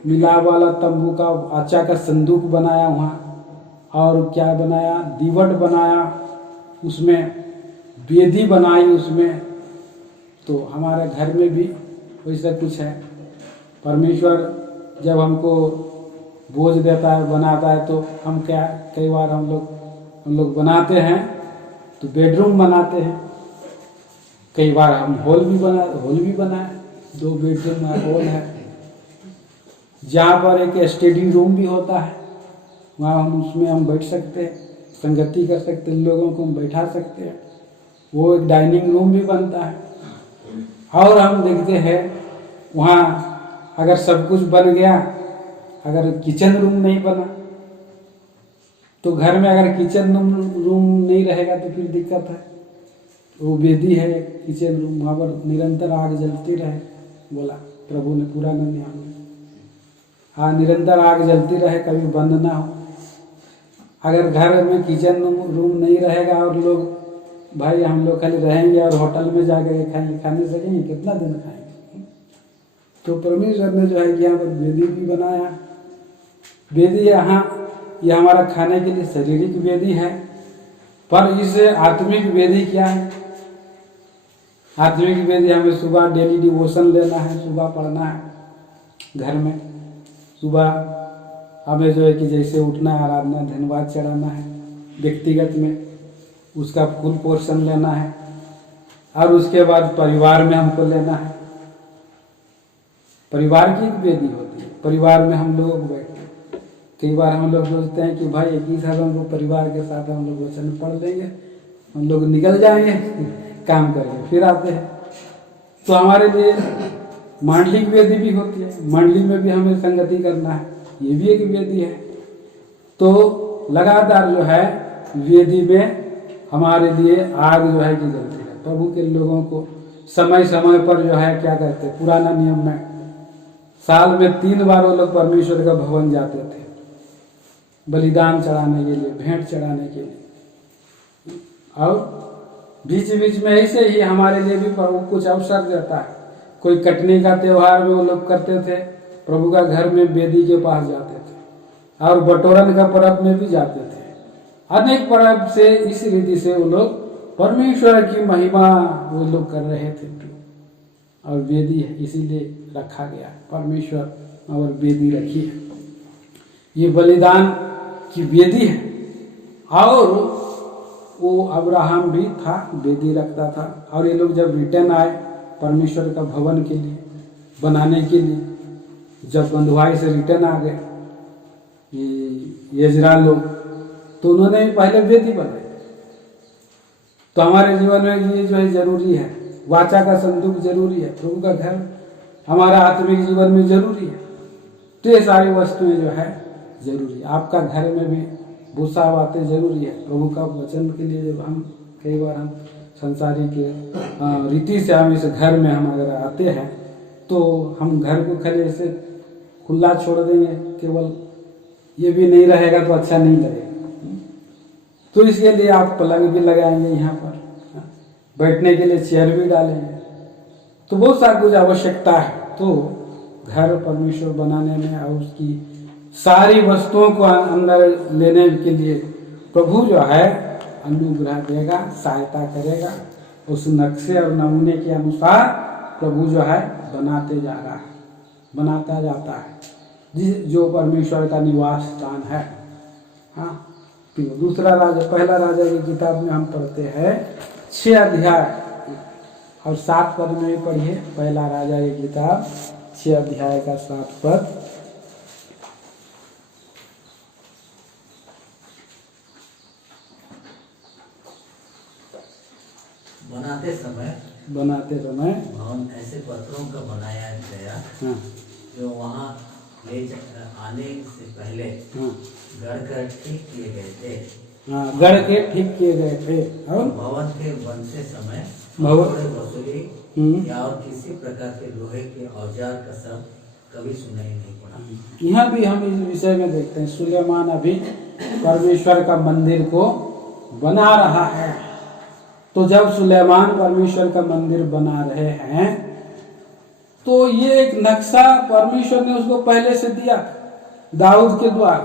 मिलाव वाला तंबू का आचा का संदूक बनाया वहाँ, और क्या बनाया? दीवट बनाया, उसमें वेदी बनाई उसमें। तो हमारे घर में भी वैसा कुछ है। परमेश्वर जब हमको बोझ देता है, बनाता है, तो हम क्या, कई बार हम लोग बनाते हैं तो बेडरूम बनाते हैं, कई बार हम हॉल भी बनाए, 2 बेडरूम है, हॉल है, जहाँ पर एक स्टडी रूम भी होता है, वहाँ उसमें हम बैठ सकते हैं, संगति कर सकते हैं, लोगों को हम बैठा सकते हैं। वो एक डाइनिंग रूम भी बनता है। और हम देखते हैं वहाँ अगर सब कुछ बन गया, अगर किचन रूम नहीं बना, तो घर में अगर किचन रूम नहीं रहेगा तो फिर दिक्कत है। वो वेदी है किचन रूम, वहाँ पर निरंतर आग जलती रहे, बोला प्रभु ने पुराना नियम में। हाँ, निरंतर आग जलती रहे, कभी बंद ना हो। अगर घर में किचन रूम नहीं रहेगा और लोग, भाई हम लोग खाली रहेंगे और होटल में जाकर खाएंगे, खा नहीं सकेंगे, कितना दिन खाएंगे। तो परमेश्वर ने जो है कि यहाँ पर वेदी भी बनाया। वेदी यहाँ यह हमारा खाने के लिए शारीरिक वेदी है, पर इस आत्मिक वेदी क्या है? आत्मिक वेदी हमें सुबह डेली डिवोशन लेना है, सुबह पढ़ना है घर में। सुबह हमें जो है कि जैसे उठना है, आराधना धन्यवाद चढ़ाना है, व्यक्तिगत में उसका फुल पोर्शन लेना है, और उसके बाद परिवार में हमको लेना है। परिवार की एक वेदी होती है, परिवार में हम लोग बैठे। कई बार हम लोग सोचते हैं कि भाई 21 को परिवार के साथ हम लोग वचन पढ़ लेंगे, हम लोग निकल जाएंगे काम करके, फिर आते हैं। तो हमारे लिए मांडलिक वेदी भी होती है, मंडली में भी हमें संगति करना है, ये भी एक वेदी है। तो लगातार जो है वेदी में हमारे लिए आग जो है कि जलती है। प्रभु के लोगों को समय समय पर जो है क्या करते, पुराना नियम में साल में 3 बार वो लोग परमेश्वर का भवन जाते थे, बलिदान चढ़ाने के लिए, भेंट चढ़ाने के लिए। और बीच बीच में ऐसे ही हमारे लिए भी प्रभु कुछ अवसर देता है। कोई कटनी का त्योहार में वो लोग करते थे, प्रभु का घर में वेदी के पास जाते थे, और बटोरन का पर्व में भी जाते थे। अनेक पर्व से इस रीति से वो लोग परमेश्वर की महिमा वो लोग कर रहे थे। और वेदी है इसीलिए रखा गया, परमेश्वर और वेदी रखी है। ये बलिदान की वेदी है। और वो अब्राहम भी था, वेदी रखता था। और ये लोग जब रिटर्न आए परमेश्वर का भवन के लिए बनाने के लिए, जब बंधुआई से रिटर्न आ गए ये इजराइल लोग, तो उन्होंने पहले वेदी बनाई। तो हमारे जीवन में ये जो है जरूरी है, वाचा का संदूक जरूरी है, प्रभु का घर हमारा आत्मिक जीवन में जरूरी है। तो ये सारी वस्तुएं जो है जरूरी है। आपका घर में भी भूसा बातें जरूरी है। प्रभु का वचन के लिए जब हम कई बार हम संसारी के रीति से हम इस घर में हम अगर आते हैं, तो हम घर को खाली ऐसे खुला छोड़ देंगे, केवल ये भी नहीं रहेगा तो अच्छा नहीं लगेगा। तो इसके लिए आप पलंग भी लगाएंगे, यहाँ पर बैठने के लिए चेयर भी डालेंगे, तो बहुत सारा कुछ आवश्यकता है। तो घर परमेश्वर बनाने में और उसकी सारी वस्तुओं को अंदर लेने के लिए प्रभु जो है अनुग्रह देगा, सहायता करेगा। उस नक्शे और नमूने के अनुसार प्रभु जो है बनाते जा रहा है, बनाता जाता है, जो परमेश्वर का निवास स्थान है। हाँ, दूसरा राजा, पहला राजा की किताब में हम पढ़ते हैं 6 अध्याय और 7 पद में भी पढ़िए। पहला राजा की किताब 6 अध्याय का 7 पद। बनाते समय भवन ऐसे पत्थरों का बनाया गया, हाँ, जो वहाँ ले आने से पहले गढ़ कर ठीक किए गए थे। हाँ, गढ़ के ठीक किए गए थे। और भवन के बनते समय वसूली या और किसी प्रकार के लोहे के औजार का सब कभी सुनाई नहीं पड़ा। यहाँ भी हम इस विषय में देखते हैं, सुलेमान अभी परमेश्वर का मंदिर को बना रहा है। तो जब सुलेमान परमेश्वर का मंदिर बना रहे हैं, तो ये एक नक्शा परमेश्वर ने उसको पहले से दिया दाऊद के द्वारा,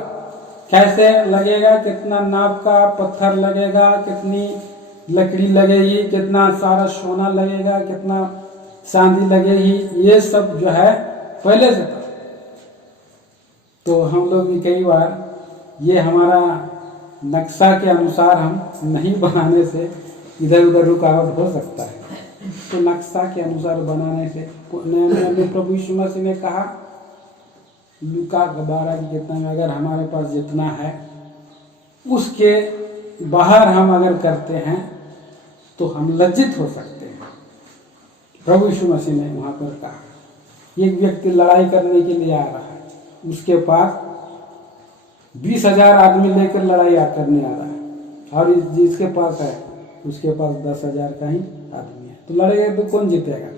कैसे लगेगा, कितना नाप का पत्थर लगेगा, कितनी लकड़ी लगेगी, कितना सारा सोना लगेगा, कितना चांदी लगेगी, ये सब जो है पहले से था। तो हम लोग भी कई बार ये हमारा नक्शा के अनुसार हम नहीं बनाने से इधर उधर रुकावट हो सकता है। तो नक्शा के अनुसार बनाने से नए प्रभु यीशु मसीह ने कहा लूका 12 की कितना में, अगर हमारे पास जितना है उसके बाहर हम अगर करते हैं तो हम लज्जित हो सकते हैं। प्रभु यीशु मसीह ने वहां पर कहा एक व्यक्ति लड़ाई करने के लिए आ रहा है, उसके पास 20,000 आदमी लेकर लड़ाई करने आ रहा है, और जिसके पास है उसके पास 10,000 का ही आदमी है, तो लड़ेगा तो कौन जीतेगा?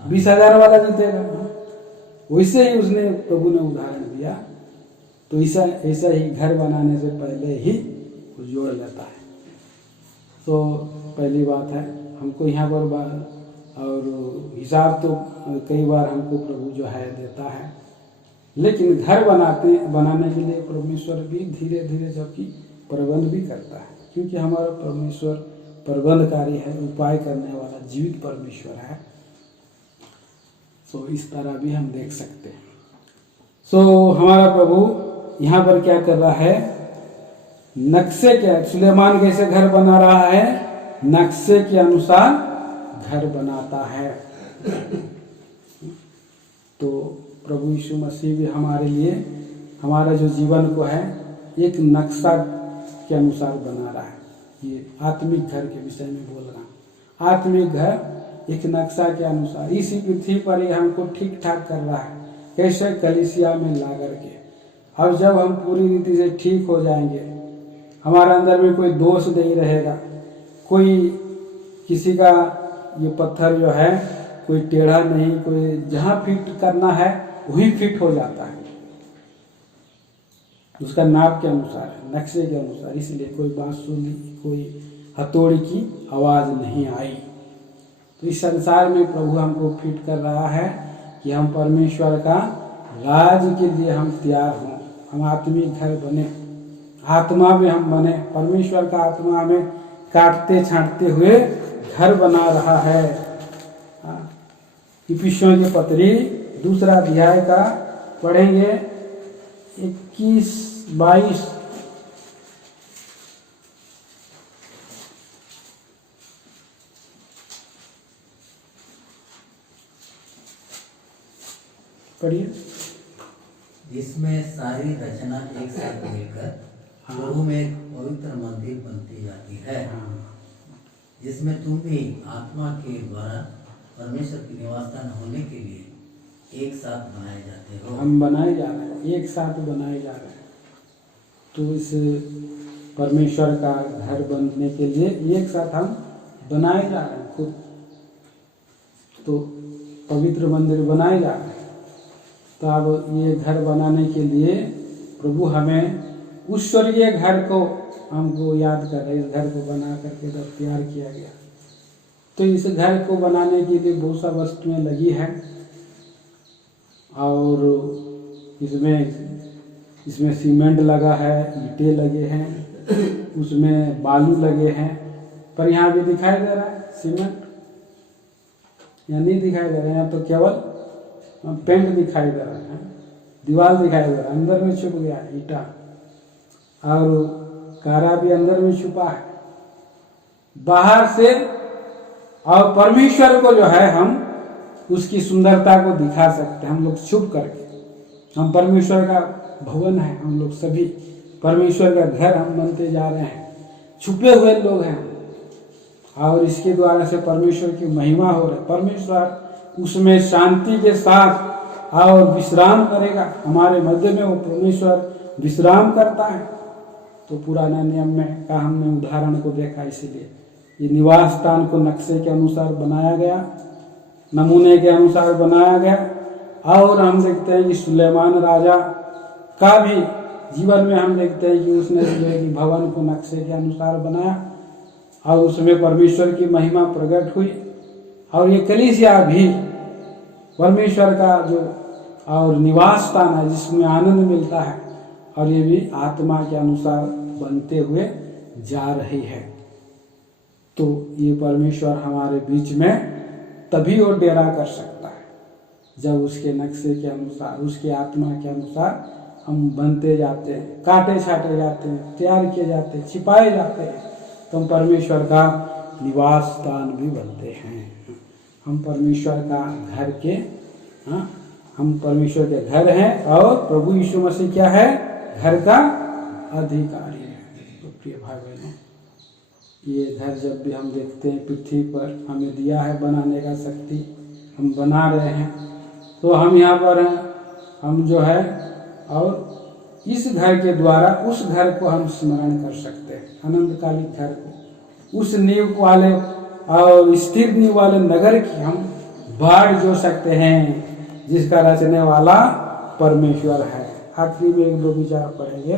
20,000 वाला जीतेगा। वैसे ही उसने प्रभु ने उदाहरण दिया। तो ऐसा ही घर बनाने से पहले ही कुछ जोड़ लेता है। तो पहली बात है हमको यहाँ पर और हिसाब तो कई बार हमको प्रभु जो है देता है, लेकिन घर बनाने के लिए परमेश्वर भी धीरे धीरे जबकि प्रबंध भी करता है, क्योंकि हमारा परमेश्वर प्रबंधकारी है, उपाय करने वाला जीवित परमेश्वर है। तो इस तरह भी हम देख सकते हैं। सो हमारा प्रभु यहाँ पर क्या कर रहा है, नक्शे के, सुलेमान कैसे घर बना रहा है, नक्शे के अनुसार घर बनाता है। तो प्रभु यीशु मसीह भी हमारे लिए हमारा जो जीवन को है एक नक्शा के अनुसार बना रहा है। ये आत्मिक घर के विषय में बोल रहा हूँ। आत्मिक घर एक नक्शा के अनुसार इसी पृथ्वी पर ही हमको ठीक ठाक कर रहा है, कैसे कलीसिया में ला करके। और जब हम पूरी रीति से ठीक हो जाएंगे, हमारे अंदर में कोई दोष नहीं रहेगा, कोई किसी का ये पत्थर जो है कोई टेढ़ा नहीं, कोई जहाँ फिट करना है वही फिट हो जाता है, उसका नाप के अनुसार है, नक्शे के अनुसार। इसलिए कोई बांसुरी, कोई हथौड़ी की आवाज नहीं आई। तो इस संसार में प्रभु हमको फिट कर रहा है कि हम परमेश्वर का राज के लिए हम तैयार हों, हम आत्मिक घर बने, आत्मा में हम बने। परमेश्वर का आत्मा में काटते छांटते हुए घर बना रहा है। इफिसियों की पत्री 2 अध्याय का पढ़ेंगे 21-22। पढ़िए। जिसमें सारी रचना एक साथ मिलकर प्रभु में एक पवित्र मंदिर बनती जाती है, जिसमें तुम भी आत्मा के द्वारा परमेश्वर की निवास स्थान होने के लिए एक साथ बनाए जाते हो। हम बनाए जा रहे हैं, एक साथ बनाए जा रहे हैं। तो इस परमेश्वर का घर बनने के लिए एक साथ हम बनाए जा रहे हैं खुद। तो पवित्र मंदिर बनाए जा रहे हैं। तो अब ये घर बनाने के लिए प्रभु हमें उस स्वर्गीय घर को हमको याद कर रहे, इस घर को बना करके जब तैयार किया गया। तो इस घर को बनाने के लिए बहुत सा वस्तुएं लगी है, और इसमें सीमेंट लगा है, ईंटें लगे हैं, उसमें बालू लगे हैं। पर यहाँ भी दिखाई दे रहा है सीमेंट, यहाँ नहीं दिखाई दे रहा है, यहाँ तो केवल पेंट दिखाई दे रहा है, दीवार दिखाई दे रहा है, अंदर में छुप गया ईटा, और कारा भी अंदर में छुपा है बाहर से। और परमेश्वर को जो है हम उसकी सुंदरता को दिखा सकते हैं हम लोग छुप करके। हम परमेश्वर का भवन है, हम लोग सभी परमेश्वर का घर हम बनते जा रहे हैं, छुपे हुए लोग हैं, और इसके द्वारा से परमेश्वर की महिमा हो रही है। परमेश्वर उसमें शांति के साथ और विश्राम करेगा, हमारे मध्य में वो परमेश्वर विश्राम करता है। तो पुराना नियम में का हमने उदाहरण को देखा, इसीलिए ये निवास स्थान को नक्शे के अनुसार बनाया गया, नमूने के अनुसार बनाया गया। और हम देखते हैं कि सुलेमान राजा का भी जीवन में हम देखते हैं कि उसने जो है कि भवन को नक्शे के अनुसार बनाया, और उसमें परमेश्वर की महिमा प्रकट हुई। और ये कलीसिया भी परमेश्वर का जो और निवास स्थान है, जिसमें आनंद मिलता है, और ये भी आत्मा के अनुसार बनते हुए जा रही है। तो ये परमेश्वर हमारे बीच में तभी वो डेरा कर सकता है जब उसके नक्शे के अनुसार, उसके आत्मा के अनुसार हम बनते जाते हैं, काटे छाटे जाते हैं, तैयार किए जाते हैं, छिपाए जाते हैं, तो हम परमेश्वर का निवास स्थान भी बनते हैं। हम परमेश्वर का घर के, हाँ, हम परमेश्वर के घर हैं और प्रभु यीशु मसीह क्या है? घर का अधिकारी है। तो प्रिय भाई बहनों, ये घर जब भी हम देखते हैं पृथ्वी पर हमें दिया है बनाने का शक्ति, हम बना रहे हैं, तो हम यहाँ पर हैं, हम जो है, और इस घर के द्वारा उस घर को हम स्मरण कर सकते हैं, अनंतकालिक घर को, उस नींव वाले और स्थिर नींव वाले नगर की हम बाढ़ जो सकते हैं, जिसका रचने वाला परमेश्वर है। आखिरी में 1-2 विचार पढ़ेंगे,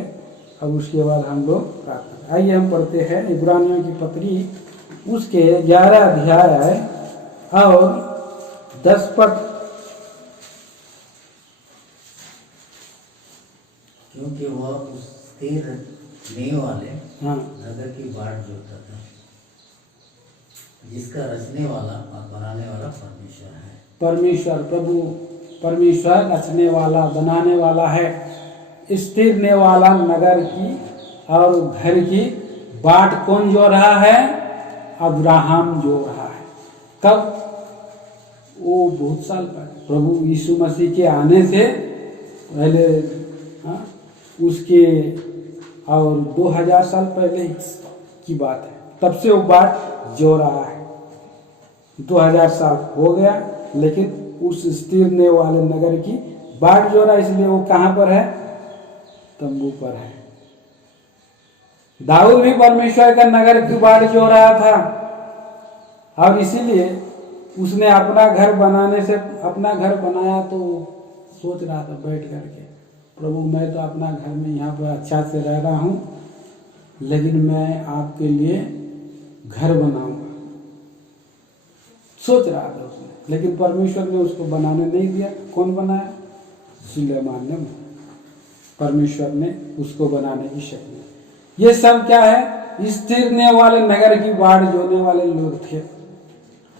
अब उसके बाद हम लोग प्रार्थना। आइए हम पढ़ते हैं इब्रानियों की पत्री, उसके 11 अध्याय और 10 पद। क्योंकि वह उस स्थिर नींव वाले हाँ, नगर की बाढ़ जोता था, जिसका रचने वाला और बनाने वाला परमेश्वर है। परमेश्वर, प्रभु परमेश्वर रचने वाला, बनाने वाला है। स्थिर ने वाला नगर की और घर की बाट कौन जो रहा है? अब्राहम जो रहा है। कब? वो बहुत साल पहले, प्रभु यीशु मसीह के आने से पहले, हाँ, उसके और 2000 साल पहले की बात है। तब से वो बाट जो रहा है। 2000 साल हो गया, लेकिन उस स्थिर ने वाले नगर की बाट जो रहा, इसलिए वो कहाँ पर है? तंबू पर है। दाऊद भी परमेश्वर का नगर की बाट जो रहा था, और इसीलिए उसने अपना घर बनाने से, अपना घर बनाया तो सोच रहा था बैठ करके, प्रभु मैं तो अपना घर में यहाँ पर अच्छा से रह रहा हूँ, लेकिन मैं आपके लिए घर बनाऊंगा, सोच रहा था उसने। लेकिन परमेश्वर ने उसको बनाने नहीं दिया। कौन बनाया? सुलेमान ने। परमेश्वर ने उसको बनाने की शक्ति। ये सब क्या है? स्थिरने वाले नगर की बाढ़ जोने वाले लोग थे।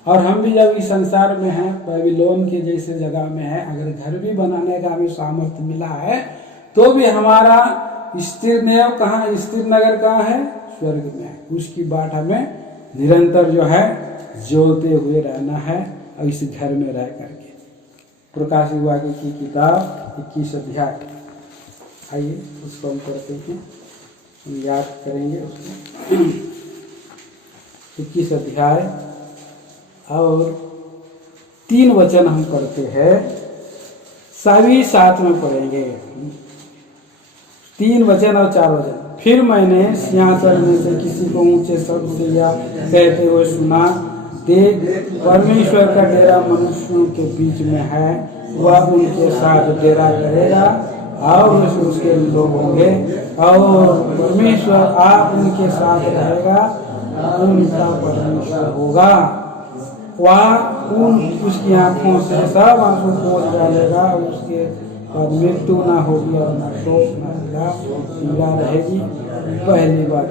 और हम भी जब इस संसार में हैं, बेबीलोन के जैसे जगह में है, अगर घर भी बनाने का हमें सामर्थ्य मिला है, तो भी हमारा स्थिर नेव कहाँ, स्थिर नगर कहाँ है? स्वर्ग में है। उसकी बाट हमें निरंतर जो है जोते हुए रहना है, और इस घर में रह करके। प्रकाशित वाक्य की किताब 21 अध्याय, आइए उसको हम पढ़ते हैं, हम याद करेंगे उसको। 21 अध्याय और 3 वचन हम पढ़ते हैं, सभी साथ में पढ़ेंगे। 3 वचन और 4 वचन। फिर मैंने सिंहासन में से किसी को ऊंचे शब्द से यह कहते हुए सुना, देख परमेश्वर का डेरा मनुष्यों के बीच में है, वह उनके साथ डेरा करेगा और उसके लोग होंगे, और परमेश्वर आप उनके साथ रहेगा, उनका परमेश्वर होगा। वह उसकी आंखों से सब आंसू पोंछ डालेगा, उसके बाद मृत्यु ना होगी और ना शोक ना पीड़ा रहेगी। पहली बात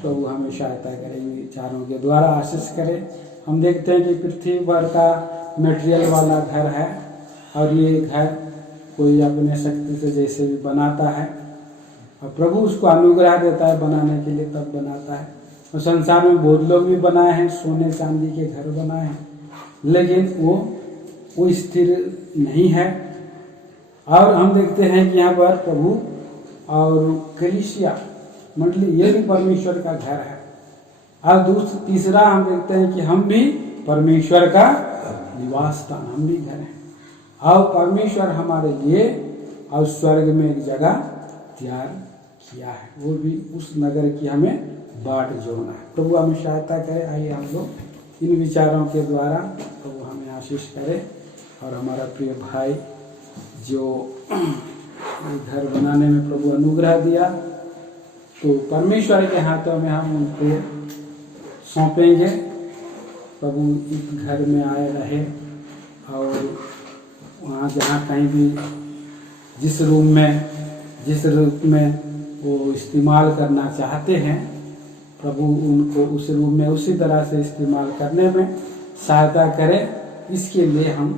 तो वो हमें सहायता करेंगे, विचारों के द्वारा आशीष करें। हम देखते हैं कि पृथ्वी भर का मटेरियल वाला घर है, और ये घर कोई अपने शक्ति से जैसे भी बनाता है, और प्रभु उसको अनुग्रह देता है बनाने के लिए, तब बनाता है। और संसार में बहुत लोग भी बनाए हैं, सोने चांदी के घर बनाए हैं, लेकिन वो स्थिर नहीं है। और हम देखते हैं कि यहाँ पर प्रभु और कलीसिया मंडली, ये भी परमेश्वर का घर है। और तीसरा हम देखते हैं कि हम भी परमेश्वर का निवास स्थान, हम भी घर हैं, और परमेश्वर हमारे लिए और स्वर्ग में एक जगह तैयार किया है, वो भी उस नगर की हमें बाट जोड़ना है। प्रभु हमें सहायता करे। आइए हम लोग इन विचारों के द्वारा प्रभु हमें आशीष करे, और हमारा प्रिय भाई जो घर बनाने में प्रभु अनुग्रह दिया, तो परमेश्वर के हाथों में हम उनको सौंपेंगे। प्रभु इस घर में आए रहे, और वहाँ जहाँ कहीं भी जिस रूप में वो इस्तेमाल करना चाहते हैं, प्रभु उनको उस रूप में उसी तरह से इस्तेमाल करने में सहायता करे, इसके लिए हम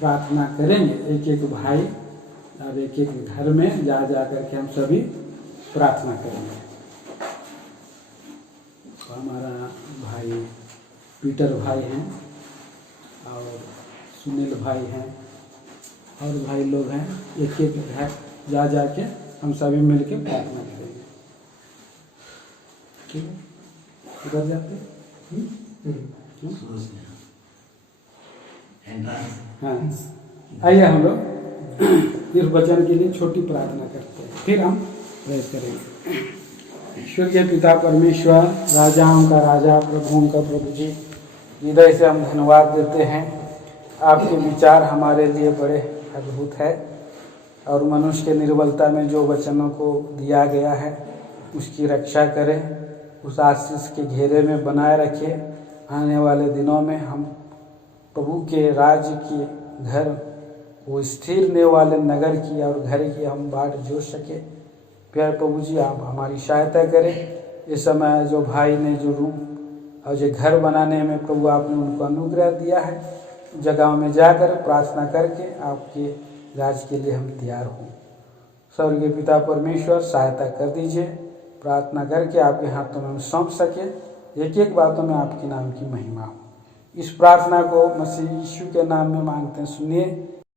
प्रार्थना करेंगे। एक एक भाई और एक एक घर में जा करके हम सभी प्रार्थना करेंगे। तो हमारा भाई पीटर भाई हैं और सुनील भाई हैं और भाई लोग हैं, एक एक घर जा के हम सभी मिलके प्रार्थना करेंगे। ठीक है, उधर जाते हाँ, आइए हम लोग इस वचन के लिए छोटी प्रार्थना करते हैं, फिर हम प्रयास करेंगे। ईश्वर के पिता परमेश्वर, राजाओं का राजा, प्रभुओं का प्रभु जी, हृदय से हम धन्यवाद देते हैं। आपके विचार हमारे लिए बड़े अद्भुत है और मनुष्य के निर्बलता में जो वचनों को दिया गया है उसकी रक्षा करें, उस आशीष के घेरे में बनाए रखे। आने वाले दिनों में हम प्रभु के राज्य के घर, वो स्थिरने वाले नगर की और घर की हम बाट जोड़ सके। प्यारे प्रभु जी, आप हमारी सहायता करें। इस समय जो भाई ने जो रूम और जो घर बनाने में प्रभु आपने उनको अनुग्रह दिया है, जगहों में जाकर प्रार्थना करके आपके राज्य के लिए हम तैयार हों। स्वर्गीय पिता परमेश्वर, सहायता कर दीजिए। प्रार्थना करके आपके हाथों में हम सौंप सके, एक एक बातों में आपके नाम की महिमा हो। इस प्रार्थना को मसीह यीशु के नाम में मांगते हैं, सुनिए।